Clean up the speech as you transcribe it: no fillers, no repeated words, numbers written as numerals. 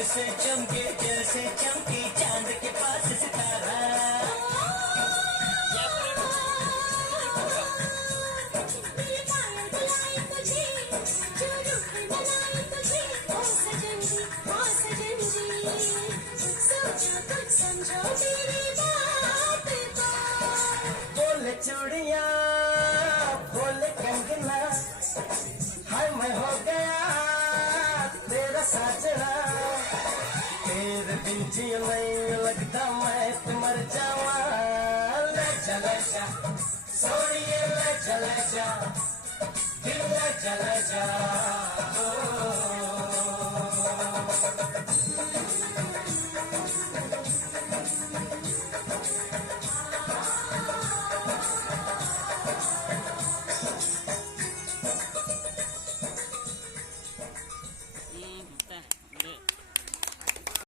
ऐसे चमके जैसे चमके चांद के पास सितारा। बोले चूड़िया बोले कंगना, हाय मैं हो गया तेरा साजना। तेरे बिन जी नहीं लगता मैं तो मर जावा। ले चले जा सोनिए ले चले जा, दिल ले चले जा।